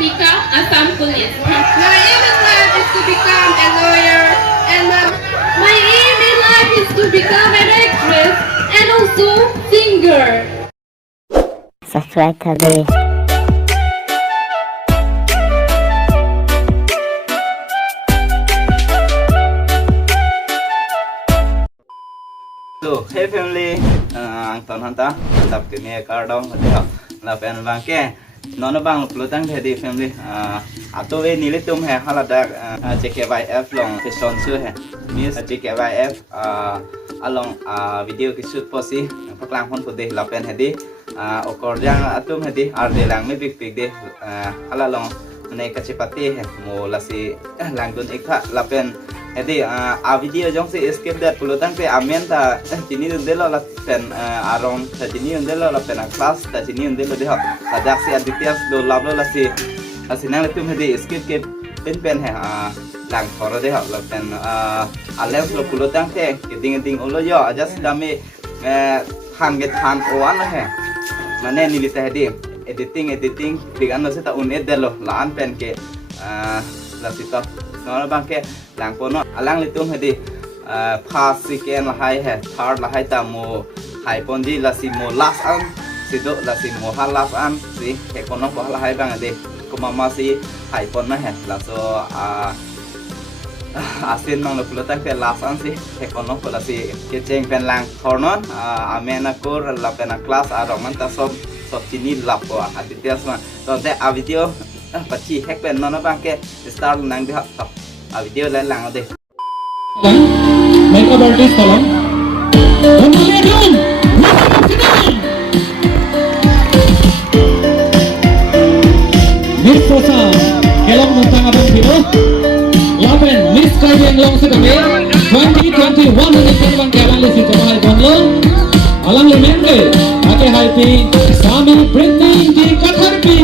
become a Assam police. My aim in life is to become a lawyer, and my aim in life is to become an actress and also singer. Subscribe today. So, hey family, ang ton hanta, tap kini kardom hati la pen bang ke, nono bang pelutang hedi family, atau nilai tum hai haladak ZKYF long fashion show hai, miss ZKYF along video ki shoot posi, paklang pon putih la pen hedi, okor jang atum hedi, arde lang me big de, hala long menai kecepati hai, mo lasi langdun iktha la pen Jadi video jong si skip dat pelutang pe amen ta sini undelo la pen arong ta sini undelo la pen class ta sini undelo de ha dak si aditias do lablo la si asinang letum hedi skip ke pen he lang thoro de ha la pen alem lo pelutang te ding ulo yo ajas dami han get han oan he mane nilita hedi editing digan no se ta un edelo la an pen ke la sita nó bang ke lang po no alang litum hedi pass second la hai hai third la hai ta mo hai pon ji la si mo last an si do la si mo ha last an si ke kono ko la hai bang de ko mama si hai pon na hai la so asin mang lo pelotang ke last an si ke kono ko la si ke cheng pen lang thornon amena ko la pen class arong man ta sob chini lap ko aditias ma to te video pachi hack pen nono bang ke start nang de ha video lain lang ade makeup artist tolong Rongkhang Miss Sosa kelong tentang abang video lapen Miss Karbi anglong sekami 2021 ini terbang ke alang lisi kemahal bonlong alang lemenge ake haiti sami printing di karbi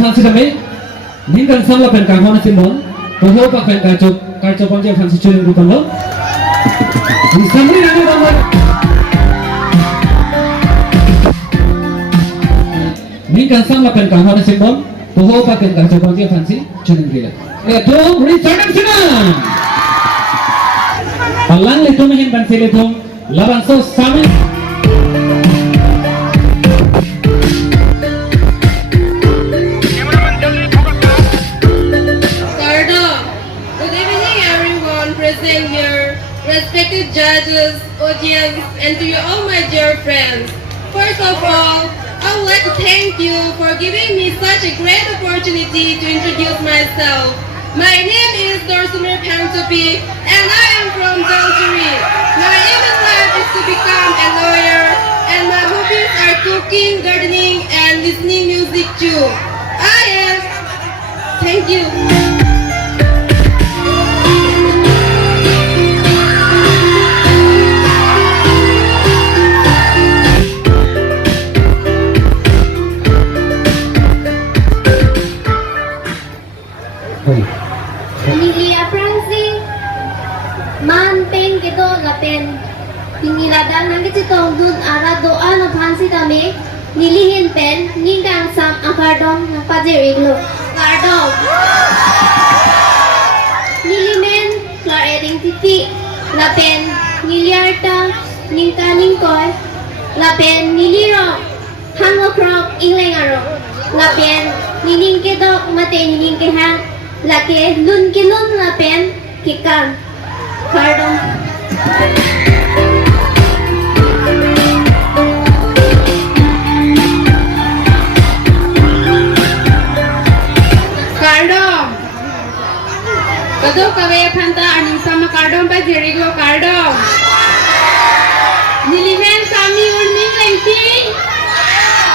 fancy kami, ningkan samla pen kahon simbon, toh pak pen kacu ponjol fancy curing bukan lo. Di samri nani bangor. Ningkan samla pen kahon simbon, toh pak pen kacu ponjol fancy curing gila. Dong, return senang. Palang litu mahin fancy litu, laban so sami. Here, respected judges, audience, and to you all my dear friends. First of all, I would like to thank you for giving me such a great opportunity to introduce myself. My name is Dorsumir Pangtopi, and I am from Jalturi. My aim in life is to become a lawyer, and my hobbies are cooking, gardening, and listening music too. Thank you. Manpeng gitu lapen pingiladan nang kitong dun ara doa na phansi kami nilihin pen ningkang sam akardom na pajeriglo kardom nilimen klar eding titi lapen niliarta ningka ningkoy lapen niliro hangokrok inglengaro lapen nilingkedok mate nilingkehang lake lun kilon lapen kikang kardom kado kawe phanta aning sama kardom pa jeriglo kardom nilimen sami urning lengti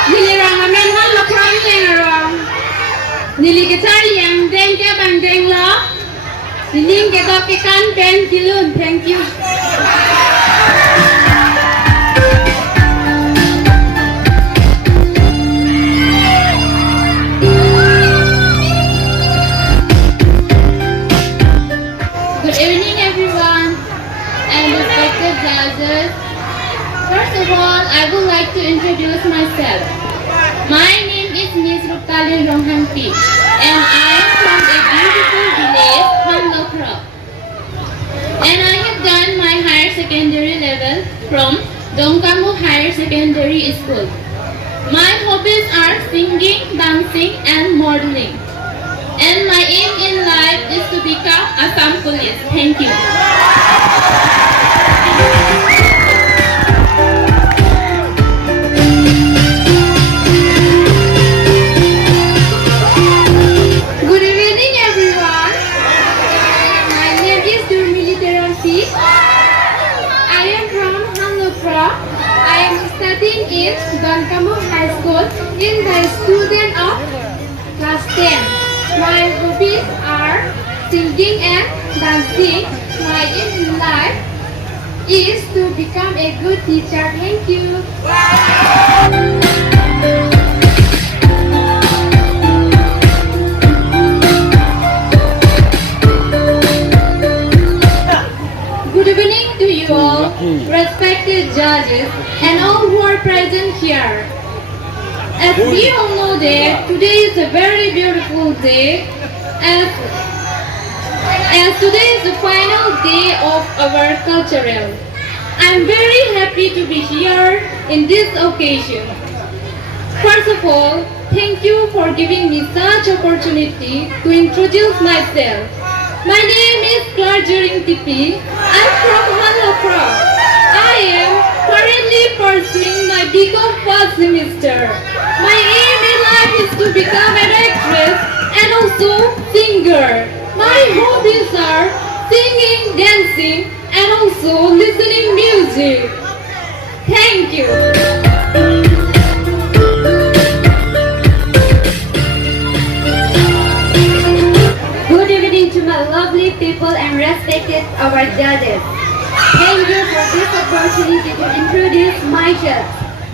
nilirang amen hal lokram tengarong niligitari yang deng ke bang deng lo Nining keto kekan pen kilun. Thank you. Good evening, everyone, and respected judges. First of all, I would like to introduce myself. My name is Miss Rongkhang, and I am from a beautiful village, Phu. And I have done my higher secondary level from Rongkhang Higher Secondary School. My hobbies are singing, dancing, and modeling. And my aim in life is to become a Assam police. Thank you. Good evening, everyone. My name is Durmiliteransi. I am from Hanlopra. I am studying in Bankamu High School in the student of class 10. My hobbies are singing and dancing. My aim in life is to become a good teacher. Thank you. Good evening to you all, respected judges, and all who are present here. As we all know that today is a very beautiful day, as today is the final day of our cultural. I'm very happy to be here in this occasion. First of all, thank you for giving me such opportunity to introduce myself. My name is Clarjuring Tipi. I'm from Hanlopra. I am currently pursuing my BCom first semester. My aim in life is to become an actress and also singer. My hobbies are singing, dancing, and also listening music. Thank you. Good evening to my lovely people and respected our judges. Thank you for this opportunity to introduce myself.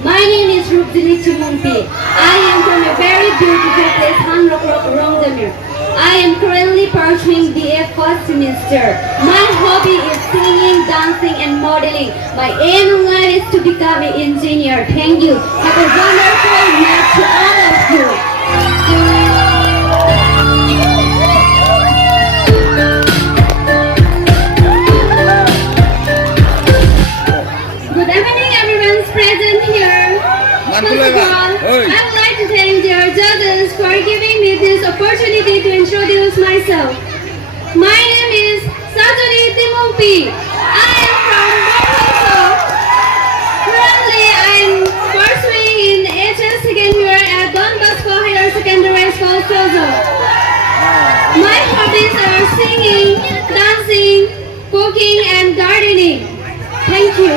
My name is Rupjini Chimumpi. I am from a very beautiful place, Rongkhang. I am currently pursuing BA first semester. My hobby is singing, dancing, and modeling. My aim in life is to become an engineer. Thank you. Have a wonderful night to all of you. Good evening, everyone's present here. First of all, I would like to thank dear judges for giving me this opportunity to introduce myself. My name is Sajori Timumpi. I am from Rongkhang. Currently, I am pursuing in HS second year at Don Bosco Higher Secondary School, Sozo. My hobbies are singing, dancing, cooking, and gardening. Thank you.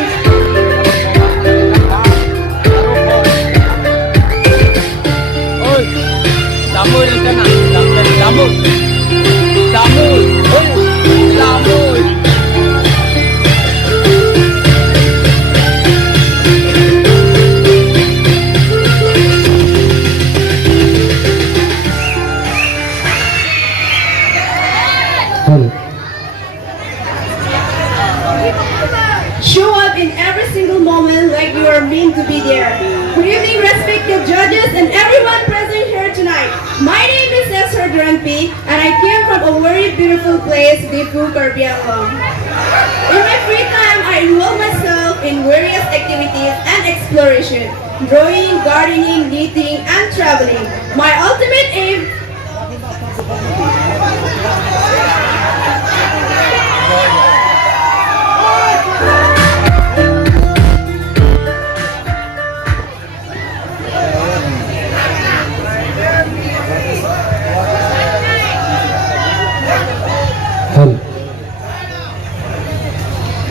Show up in every single moment like you are meant to be there. Good evening, respected judges and everyone present here tonight. My name is Esther Granpi and I came from a very beautiful place, Phu Karbi. In my free time, I involve myself in various activities and exploration, drawing, gardening, knitting, and traveling. My ultimate aim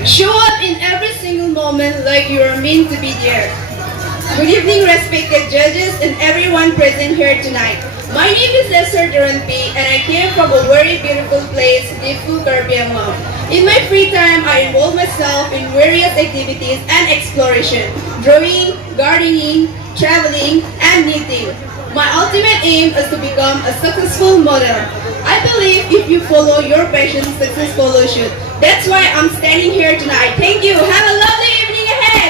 show up in every single moment like you are meant to be there. Good evening, respected judges and everyone present here tonight. My name is Lester Duranpi and I came from a very beautiful place, Phu Karbi. In my free time, I involve myself in various activities and exploration, drawing, gardening, traveling, and knitting. My ultimate aim is to become a successful model. I believe if you follow your passion, success follows you. That's why I'm standing here tonight. Thank you. Have a lovely evening ahead.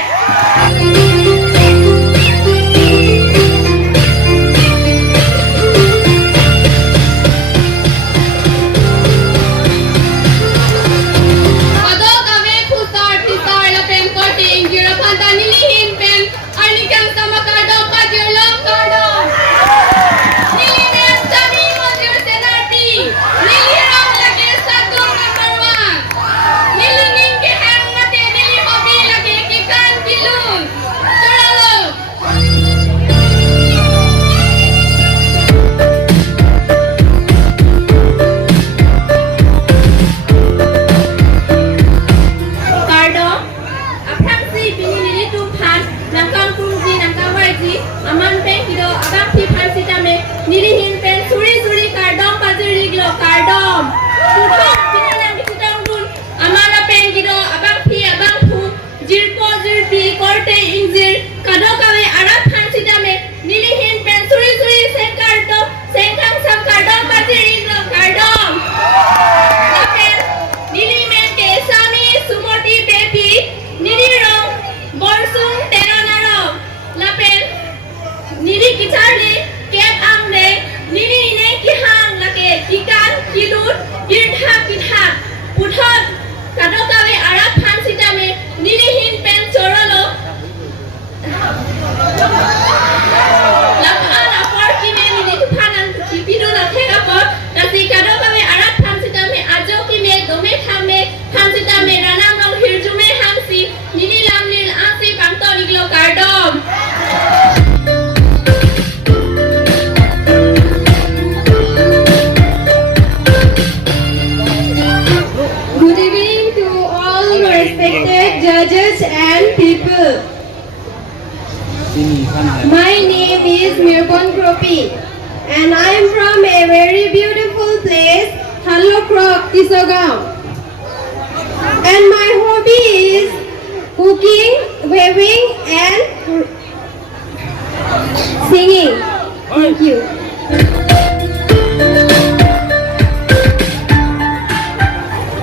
Judges and people. My name is Mirkon Kropi and I am from a very beautiful place, Halokrok, Tisogam. And my hobby is cooking, weaving and singing. Thank you.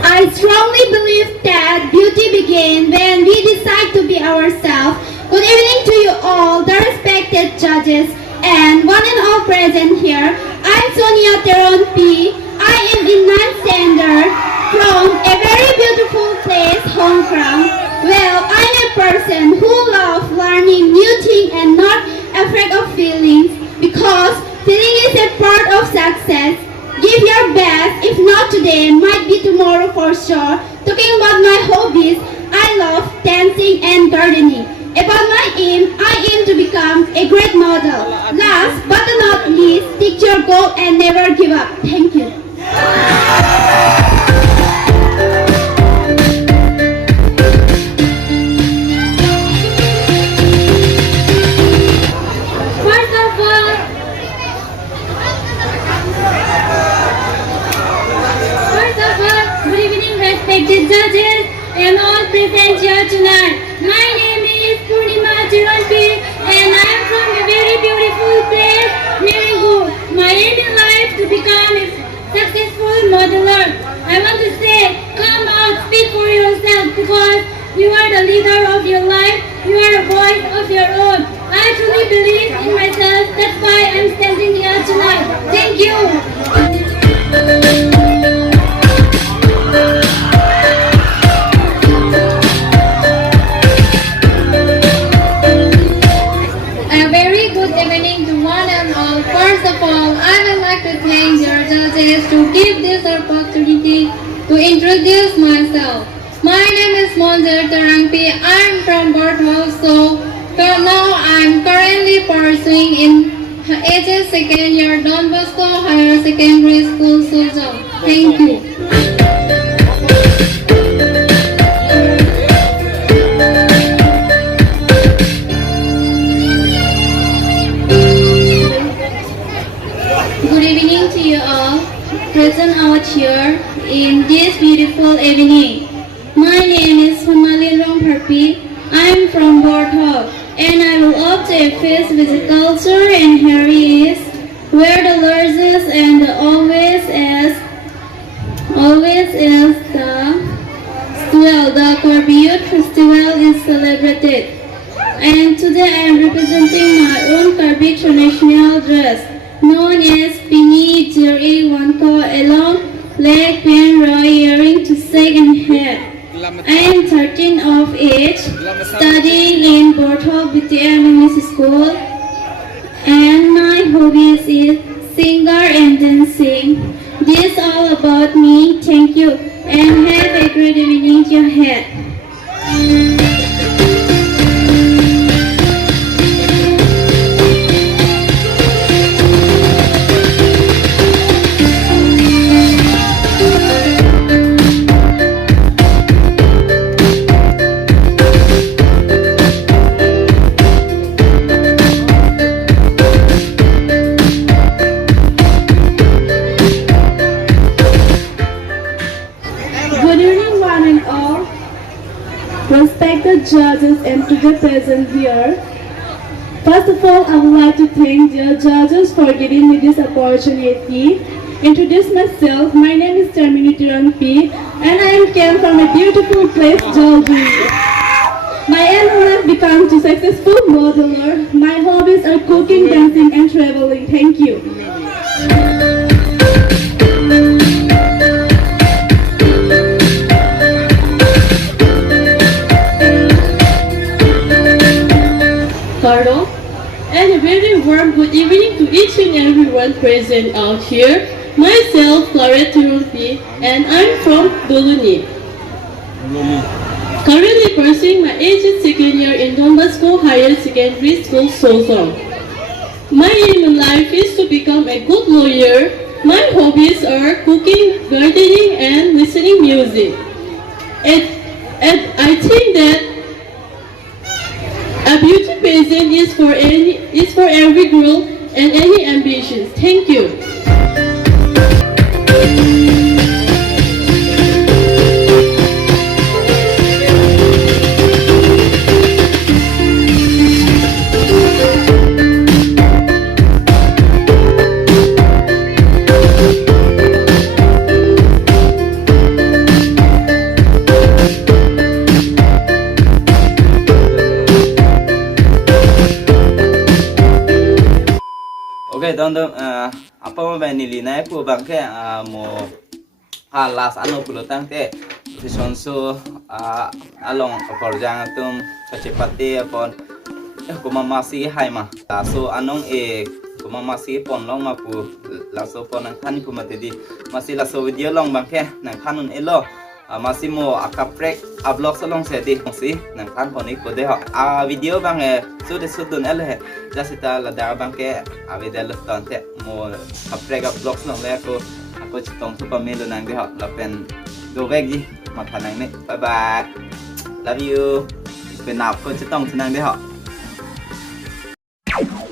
I strongly believe that beauty begins when we decide to be ourselves. Good evening to you all, the respected judges, and one and all present here. I'm Sonia Teron P. I am in 9th standard from a very beautiful place, Rongkhang. Well, I'm a person who loves learning new things and not afraid of feelings, because feeling is a part of success. Give your best, if not today, might be tomorrow for sure. Talking about my hobbies, I love dancing and gardening. About my aim, I aim to become a great model. Last but not least, stick to your goal and never give up. Thank you. Respected judges and all present here tonight. My name is Purnima Chiranpi and I am from a very beautiful place, Meringgu. My aim in life to become a successful modeler. I want to say, come out, speak for yourself, because you are the leader of your life. You are a voice of your own. I truly believe in myself. That's why I'm standing here tonight. Thank you. To give this opportunity to introduce myself. My name is Monzer Tarangpi. I'm from Birdhouse, so now I'm currently pursuing in HS second year Don Bosco Higher Secondary School, Suzhou. Thank you. evening. My name is Rongkhang. I am from Borthol, and I will obtain face with the culture and here is where the largest and the always is the Karbi Youth Festival is celebrated. And today I am representing my own Karbi traditional dress, known as Pingi Jeri Wanko along leg pin roy earring to second head. I am 13 of age, studying in Borthol BTM English School, and my hobbies is singer and dancing. This is all about me. Thank you, and have a great evening ahead. Good evening, one and all. Respected judges and to the present here. First of all, I would like to thank the judges for giving me this opportunity. Introduce myself. My name is P, and I came from a beautiful place, Georgia. My aim in life become to successful modeler. My hobbies are cooking, dancing, and traveling. Thank you. Kardom, and a very warm good evening to each and everyone present out here. Myself, P, and I'm from Doluni. Currently pursuing my aged second year in Don Bosco Higher Secondary School, Sozong. My aim in life is to become a good lawyer. My hobbies are cooking, gardening, and listening music. And I think that a beauty pageant is for every girl and any ambitions. Thank you. Okay, apa mau nili na po bangke mo last ano pulo tangke fisonso along korjang tum kachipati apon kumamasi haima so anong kumamasi pon long mapu laso pon ang kan kumatedi masih laso video long bangke nang kanun elo masih mo akaprek vlog salong sedi si nang kan pon ko de video bang sudah sudun ele jasita lada bangke avidel tante mo akaprek vlog salong le ako chitong tu pamelo nang de lapen go back ji matanang ni bye bye love you penap ko chitong nang de